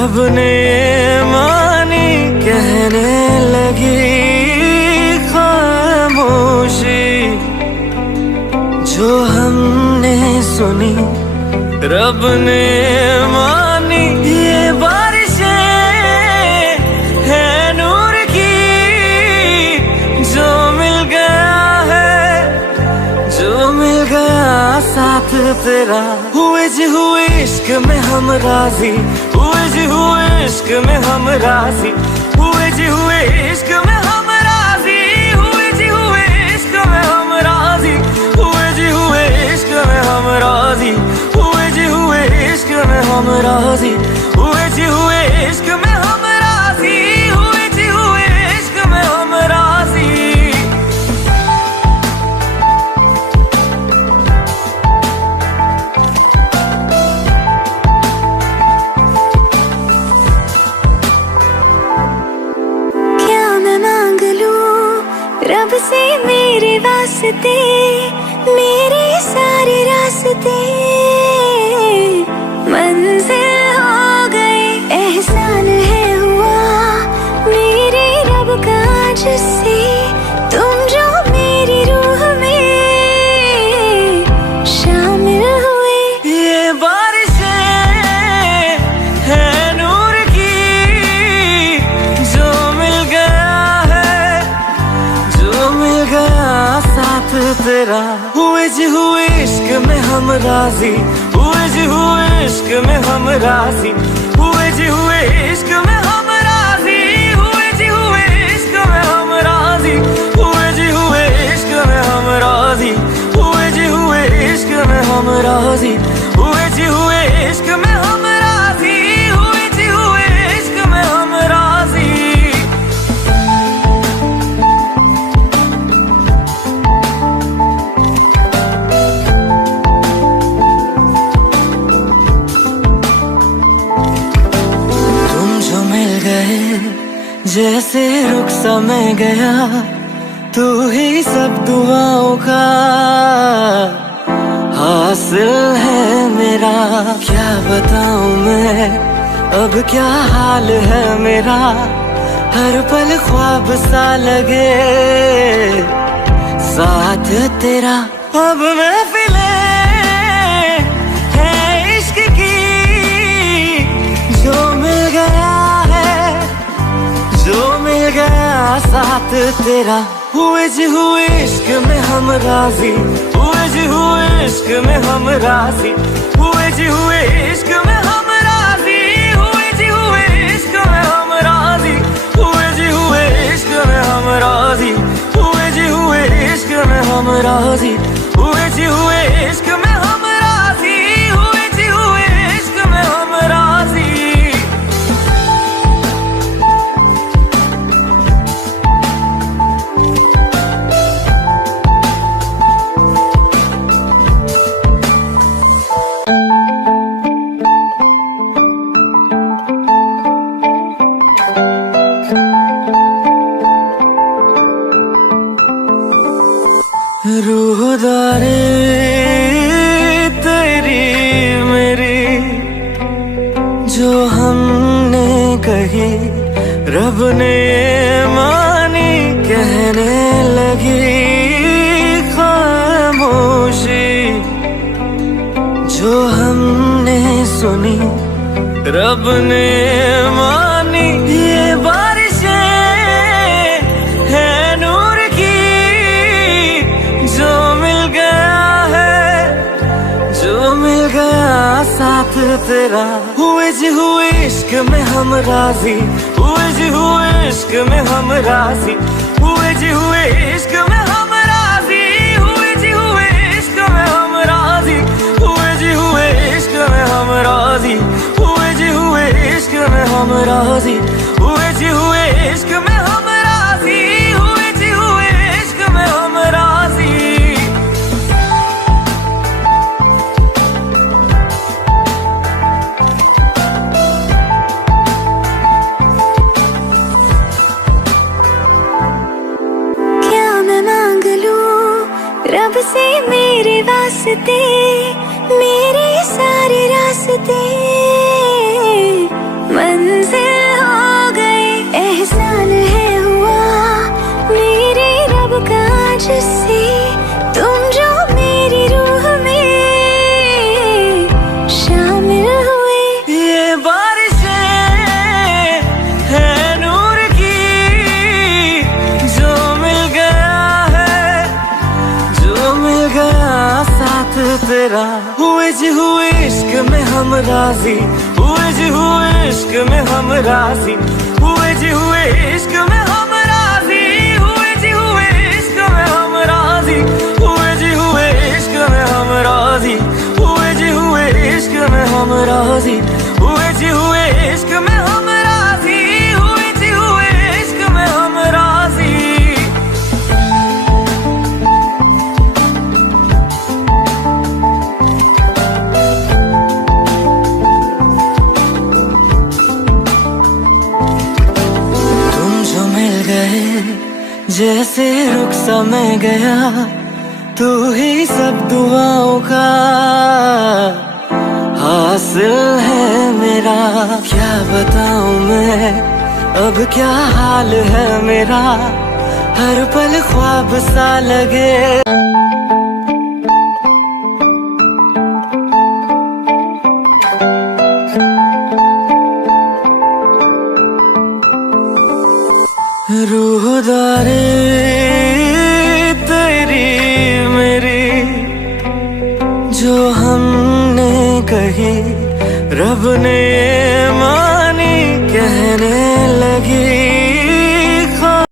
रब ने मानी कहने लगी खामोशी, जो हमने सुनी रब ने मानी। ये बारिशें है नूर की, जो मिल गया है, जो मिल गया साथ तेरा। हुए जी हुए इश्क में हम राजी, हुए जी हुए इश्क में हम राजी, हुए जी हुए इश्क में हम राजी, हुए जी हुए इश्क में हम राजी, हुए जी हुए इश्क में हम राजी, हुए जी हुए इश्क में हम राजी, हुए जी हुए इश्क में हम राजी, हुए जी हुए इश्क में हम राजी। रब से मेरे वास्ते, मेरे सारे रास्ते मंजिल हो गए। एहसान है हुआ मेरे रब का जिससे, तुम जो मेरी रूह में शामिल हुए। ये बारिशें है नूर की, जो मिल गया है, जो मिल गया साथ तेरा। हुए जी हुए इश्क में हम राजी, हुए जी हुए इश्क में हम राजी, हुए जी हुए इश्क में हम राजी, हुए जी हुए इश्क में हम राजी, हुए जी हुए इश्क में हम राजी, हुए जी हुए इश्क में हम राजी, हुए जी हुए इश्क में हम राजी, हुए जी हुए इश्क में हम राजी। जैसे रुख सा मैं गया, तू ही सब दुआओं का हासिल है मेरा। क्या बताऊं मैं अब क्या हाल है मेरा, हर पल ख्वाब सा लगे साथ तेरा। अब महफिलें है इश्क की, जो मिल गया है, जो मिल गया साथ तेरा। हुए जी हुए इश्क में हम राजी, हुए जी हुए इश्क में हम राजी, हुए जी हुए इश्क में हम राजी, हुए जी हुए इश्क में हम राजी, हुए जी हुए इश्क में हम राजी, हुए जी हुए इश्क में हम राजी, हुए जी हुए इश्क में हम राजी, हुए जी हुए इश्क में हम राजी। रूहदारी तेरी मेरी, जो हमने कही रब ने मानी कहने लगी खामोशी, जो हमने सुनी रब ने मानी। ये बारिशें है नूर की, जो मिल गया है, जो मिल गया साथ तेरा। हुए जी हुए इश्क में हम राजी, हुए जी हुए इश्क में हम राजी, हुए जी हुए इश्क में हम राजी, हुए जी हुए इश्क में हम राजी, हुए जी हुए इश्क में हम राजी, हुए जी हुए इश्क में हम राजी, हुए जी हुए इश्क में हम राजी, हुए जी हुए इश्क में हम राजी। रब से मेरे वास्ते, मेरे सारे रास्ते तेरा। हुए जी हुए इश्क में हम राजी, हुए जी हुए इश्क में हम राजी, हुए जी हुए इश्क में हम राजी, हुए जी हुए इश्क में हम राजी, हुए जी हुए इश्क में हम राजी, हुए जी हुए इश्क में हम राजी, हुए जी हुए इश्क में हम राजी, हुए जी हुए इश्क में हम राजी। जैसे रुख सा मैं गया, तू ही सब दुआओं का हासिल है मेरा। क्या बताऊं मैं अब क्या हाल है मेरा, हर पल ख्वाब सा लगे। रूहदारे तेरी मेरी जो हमने कही, रब ने मानी कहने